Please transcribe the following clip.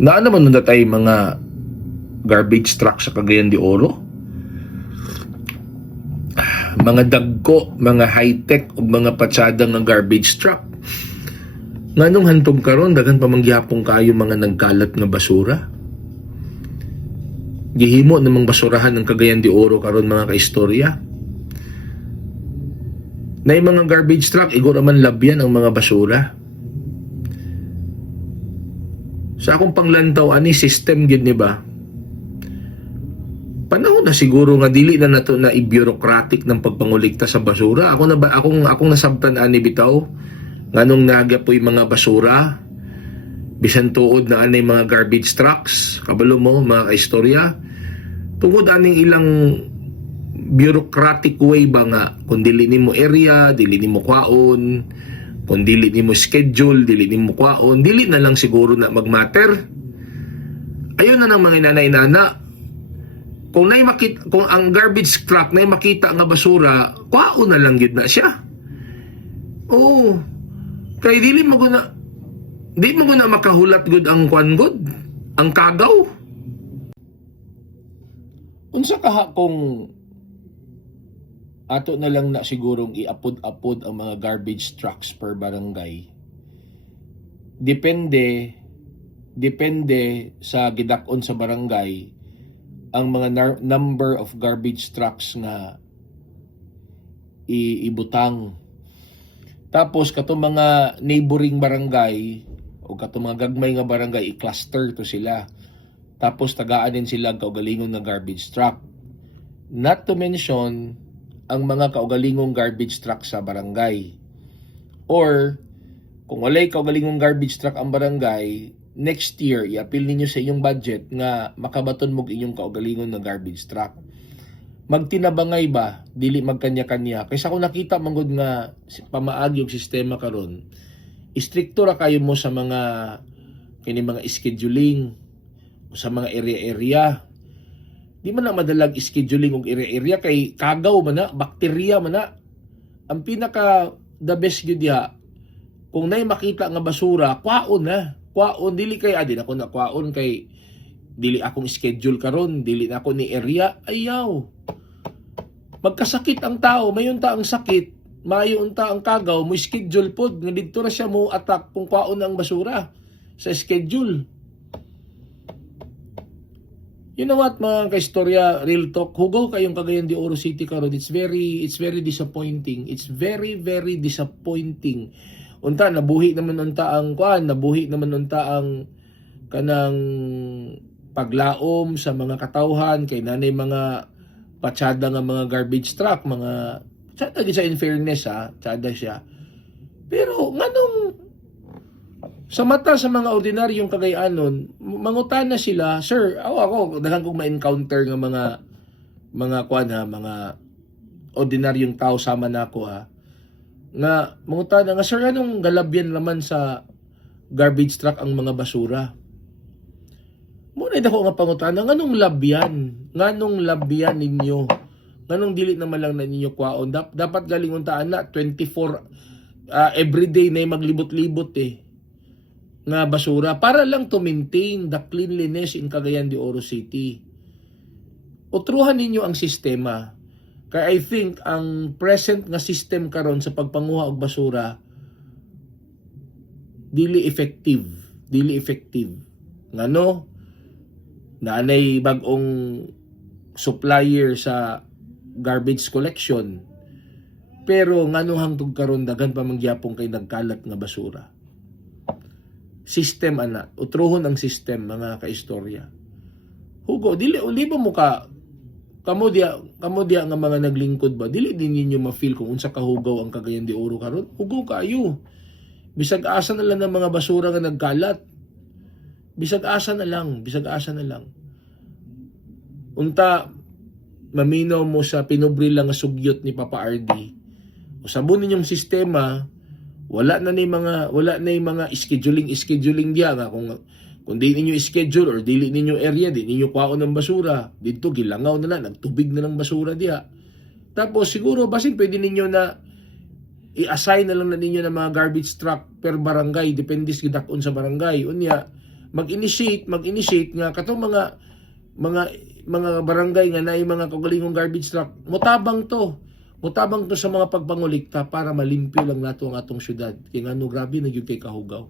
Naa naman nun tay mga garbage truck sa Cagayan de Oro. Mga dagko, mga high-tech o mga patsada nga garbage truck. Nganong hantong karon daghan pa manggihapon kayo mga nagkalat nga basura. Gihimo namang basurahan ng Cagayan de Oro karon mga kaistorya. Na mga garbage truck, igor man labyan ang mga basura. Sa akong panglantaw, ani system gid ni ba? Panahon na siguro nga dili na nato na i-bureaucratic ng pagpangulikta sa basura. Akong nasabtan ani bitaw nganong nagapoy mga basura bisan tuod na anay mga garbage trucks, kabalo mo mga kaistorya. Tungod aning ilang bureaucratic way ba nga kung dili nimo area, dili nimo kwaon, kung dili nimo schedule, dili nimo kwaon, dili na lang siguro na magmatter. Ayun na ng mga nanay-nana. Kung ang garbage truck na makita nga basura, kwaon na lang gid na siya. Oo. Kay dili mo guna makahulat gud ang kwan gud, ang kagaw. Unsa kaha kung ato na lang na sigurong iapod-apod ang mga garbage trucks per barangay. Depende sa gidakon sa barangay ang mga number of garbage trucks nga ibutang. Tapos katong mga neighboring barangay o katong mga gagmay nga barangay i-cluster to sila. Tapos tagaan din sila kaugalingon nga garbage truck. Not to mention ang mga kaugalingong garbage truck sa barangay. Or kung walay kaugalingong garbage truck ang barangay, next year, i-appeal ninyo sa inyong budget nga makabaton mo inyong kaugalingon na garbage truck. Magtinabangay ba? Dili magkanya-kanya. Kaysa kung nakita manggod nga pamaagi og sistema karon, istrikto ra kayo mo sa mga kini mga scheduling sa mga area-area. Di man na madalag scheduling og area-area kay kagaw man na, bakterya man na. Ang pinaka the best gyud diha kung nay makita nga basura, kwaon na. Kwaon dili kay adi na ko na kwaon kay dili akong schedule karon, dili na ako ni area, ayaw. Magkasakit ang tao, mayon ta ang sakit, mayon ta ang kagaw, mo schedule pod nga didto ra siya mo attack kung kwaon ang basura sa schedule. You know what mga kaistorya, real talk, hugaw kayong Cagayan de Oro City karon, it's very disappointing. It's very disappointing. Unta nabuhi naman unta ang kanang paglaom sa mga katawhan kay nanay mga patsada nga mga garbage truck, mga tsada di sa in fairness tsada siya. Pero nganong sa mata sa mga ordinaryong Cagayanon, mangutana sila, sir, ako daghan kong ma-encounter nga mga ordinaryong tao sama nako nga mangutana nga, sir, anong galabyan naman sa garbage truck ang mga basura? Muna dako nga pangutana, nganong labyan ninyo? Nganong dili naman lang na ninyo kwaon? Dapat galing untaan na 24 everyday na maglibot-libot nga basura para lang to maintain the cleanliness in Cagayan de Oro City. Utruhan ninyo ang sistema. Kaya I think ang present nga system karon sa pagpanguha og basura dili effective. Ngano? Naanay bag-ong supplier sa garbage collection. Pero ngano hangtod karon daghan pa mangyapon kay nagkalat nga basura. System ana, utruhon ang system mga kaistorya. Hugo, dili ba mo kamo dia nga mga naglingkod ba, dili din ninyo ma-feel kung unsa kahugaw ang Cagayan de Oro karon? Hugaw kayo. Bisag asa na lang ng mga basura nga nagkalat. Bisag asa na lang. Unta maminaw mo sa pinubri lang nga sugyot ni Papa RD. Usabon ninyong sistema, wala na mga scheduling diya nga kung di ninyo schedule or dili ninyo area, di ninyo kwaon ng basura, dito gilangaw na lang, nagtubig na lang basura diya. Tapos siguro basin pwede ninyo na i-assign na lang na ninyo ng mga garbage truck per barangay, depende sa gidakon sa barangay. Unya, mag-initiate nga katong mga barangay nga naay mga kaugalingong garbage truck, mutabang to sa mga pagpangulikta para malimpyo lang nato ang atong syudad. Kaya nga no, grabe na gyud kay kahugaw.